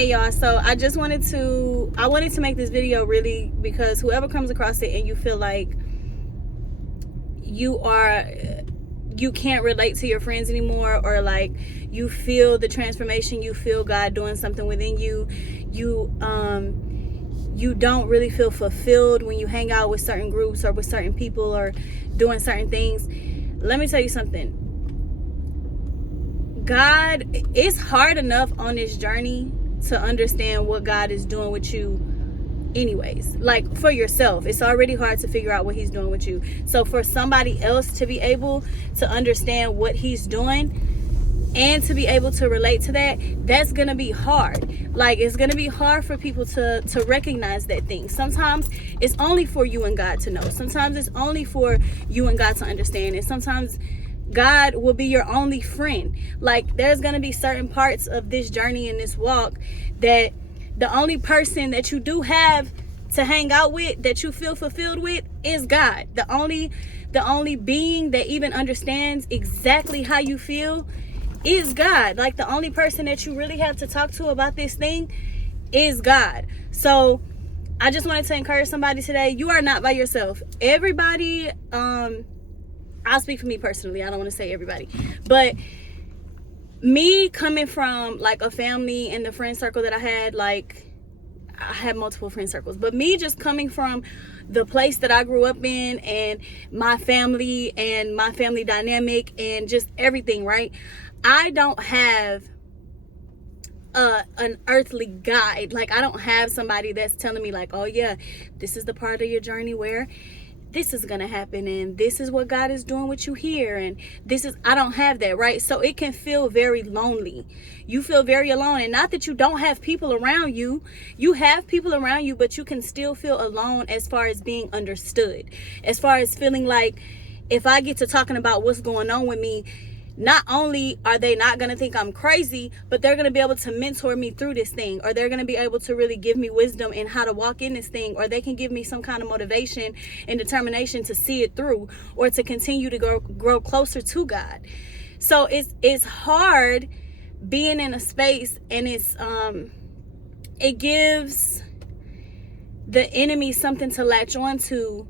Hey y'all, so I wanted to make this video really because whoever comes across it and you feel like you can't relate to your friends anymore, or like you feel the transformation, you feel God doing something within you, you don't really feel fulfilled when you hang out with certain groups or with certain people or doing certain things. Let me tell you something. God, it's hard enough on this journey to understand what God is doing with you anyways. Like, for yourself, it's already hard to figure out what he's doing with you. So for somebody else to be able to understand what he's doing and to be able to relate to that, that's gonna be hard. Like, it's gonna be hard for people to recognize that thing. Sometimes it's only for you and God to know. Sometimes it's only for you and God to understand. And sometimes God will be your only friend. Like, there's gonna be certain parts of this journey and this walk that the only person that you do have to hang out with, that you feel fulfilled with, is God. The only being that even understands exactly how you feel is God. Like, the only person that you really have to talk to about this thing is God. So I just wanted to encourage somebody today. You are not by yourself. Everybody, I'll speak for me personally. I don't want to say everybody, but me coming from like a family and the friend circle that I had, like I had multiple friend circles, but me just coming from the place that I grew up in and my family dynamic and just everything, right? I don't have an earthly guide. Like, I don't have somebody that's telling me like, oh yeah, this is the part of your journey where this is gonna happen and this is what God is doing with you here, and I don't have that, right? So it can feel very lonely. You feel very alone, and not that you don't have people around you. You have people around you, but you can still feel alone as far as being understood, as far as feeling like if I get to talking about what's going on with me, not only are they not going to think I'm crazy, but they're going to be able to mentor me through this thing, or they're going to be able to really give me wisdom in how to walk in this thing, or they can give me some kind of motivation and determination to see it through, or to continue to grow closer to God. So it's hard being in a space, and it gives the enemy something to latch on to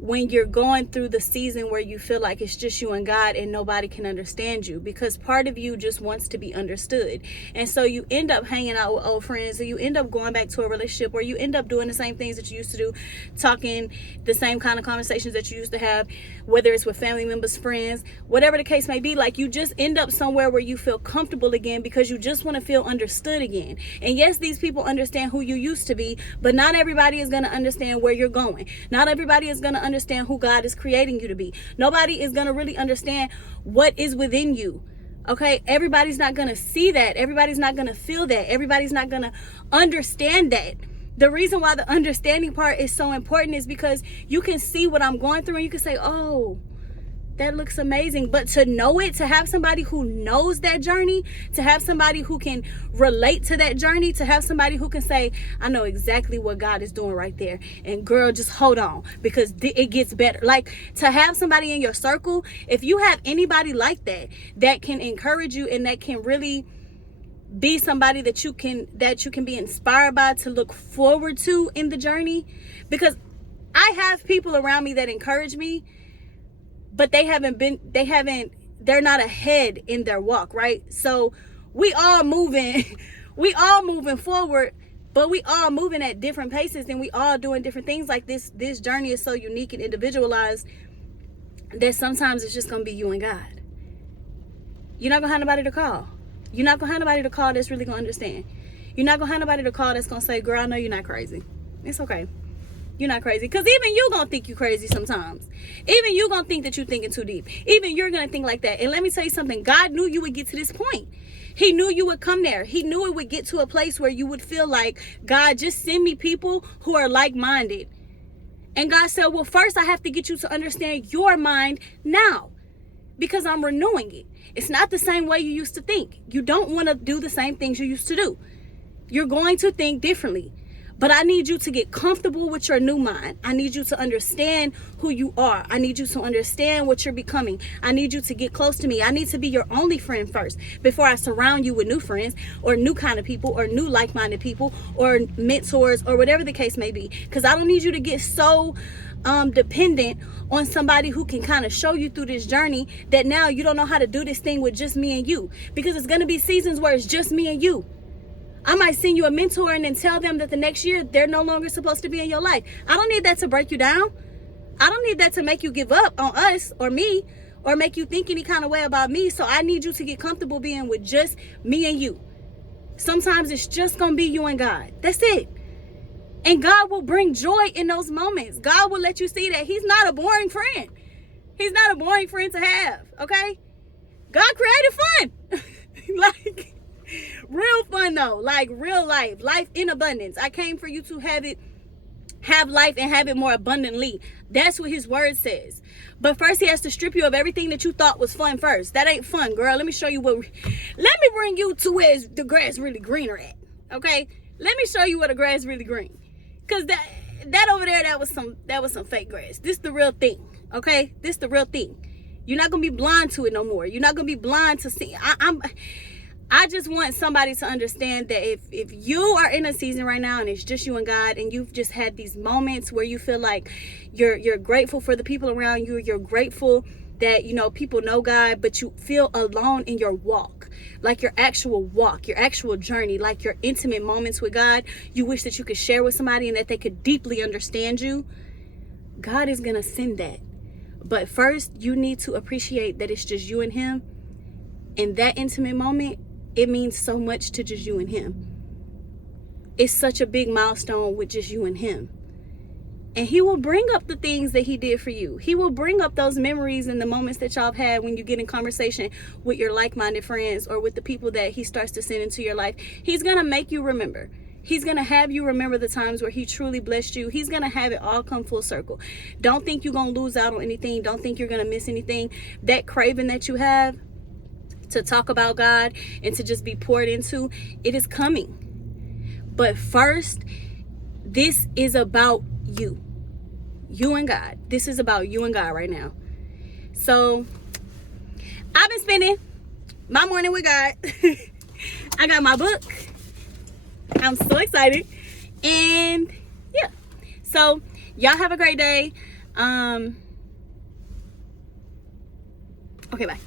when you're going through the season where you feel like it's just you and God and nobody can understand you, because part of you just wants to be understood. And so you end up hanging out with old friends, or you end up going back to a relationship, or you end up doing the same things that you used to do, talking the same kind of conversations that you used to have, whether it's with family members, friends, whatever the case may be. Like, you just end up somewhere where you feel comfortable again because you just want to feel understood again. And yes, these people understand who you used to be, but not everybody is going to understand where you're going. Not everybody is going to understand who God is creating you to be. Nobody is going to really understand what is within you. Okay? Everybody's not going to see that. Everybody's not going to feel that. Everybody's not going to understand that. The reason why the understanding part is so important is because you can see what I'm going through and you can say, oh, that looks amazing. But to know it, to have somebody who knows that journey, to have somebody who can relate to that journey, to have somebody who can say, I know exactly what God is doing right there, and girl, just hold on, because it gets better. Like, to have somebody in your circle, if you have anybody like that, that can encourage you and that can really be somebody that you can be inspired by, to look forward to in the journey. Because I have people around me that encourage me, but they're not ahead in their walk, right? So we all moving forward, but we all moving at different paces, and we all doing different things. Like, this journey is so unique and individualized that sometimes it's just gonna be you and God. You're not gonna have nobody to call. You're not gonna have nobody to call that's really gonna understand. You're not gonna have nobody to call that's gonna say, girl, I know you're not crazy. It's okay. You're not crazy. Because even you gonna think you crazy sometimes. Even you gonna think that you're thinking too deep. Even you're gonna think like that. And let me tell you something. God knew you would get to this point. He knew you would come there. He knew it would get to a place where you would feel like, God, just send me people who are like-minded. And God said, well, first I have to get you to understand your mind now, because I'm renewing it. It's not the same way you used to think. You don't want to do the same things you used to do. You're going to think differently. But I need you to get comfortable with your new mind. I need you to understand who you are. I need you to understand what you're becoming. I need you to get close to me. I need to be your only friend first before I surround you with new friends or new kind of people or new like-minded people or mentors or whatever the case may be. Because I don't need you to get so dependent on somebody who can kind of show you through this journey that now you don't know how to do this thing with just me and you. Because it's going to be seasons where it's just me and you. I might send you a mentor and then tell them that the next year they're no longer supposed to be in your life. I don't need that to break you down. I don't need that to make you give up on us or me or make you think any kind of way about me. So I need you to get comfortable being with just me and you. Sometimes it's just going to be you and God. That's it. And God will bring joy in those moments. God will let you see that he's not a boring friend. He's not a boring friend to have, okay? God created fun. Like, real fun though. Like real life. Life in abundance. I came for you to have life and have it more abundantly. That's what his word says. But first he has to strip you of everything that you thought was fun first. That ain't fun, girl. Let me show you let me bring you to where the grass really greener at. Okay? Let me show you where the grass really green. Cause that over there, that was some fake grass. This the real thing. Okay? This the real thing. You're not gonna be blind to it no more. You're not gonna be blind to see. I just want somebody to understand that if you are in a season right now and it's just you and God and you've just had these moments where you feel like you're grateful for the people around you, you're grateful that, you know, people know God, but you feel alone in your walk, like your actual walk, your actual journey, like your intimate moments with God, you wish that you could share with somebody and that they could deeply understand you. God is going to send that. But first, you need to appreciate that it's just you and him. In that intimate moment, it means so much to just you and him. It's such a big milestone with just you and him. And he will bring up the things that he did for you. He will bring up those memories and the moments that y'all have had when you get in conversation with your like-minded friends or with the people that he starts to send into your life. He's going to make you remember. He's going to have you remember the times where he truly blessed you. He's going to have it all come full circle. Don't think you're going to lose out on anything. Don't think you're going to miss anything. That craving that you have to talk about God and to just be poured into, it is coming. But first, this is about you and God. This is about you and God right now. So I've been spending my morning with God. I got my book. I'm so excited. And yeah, so y'all have a great day. Okay, bye.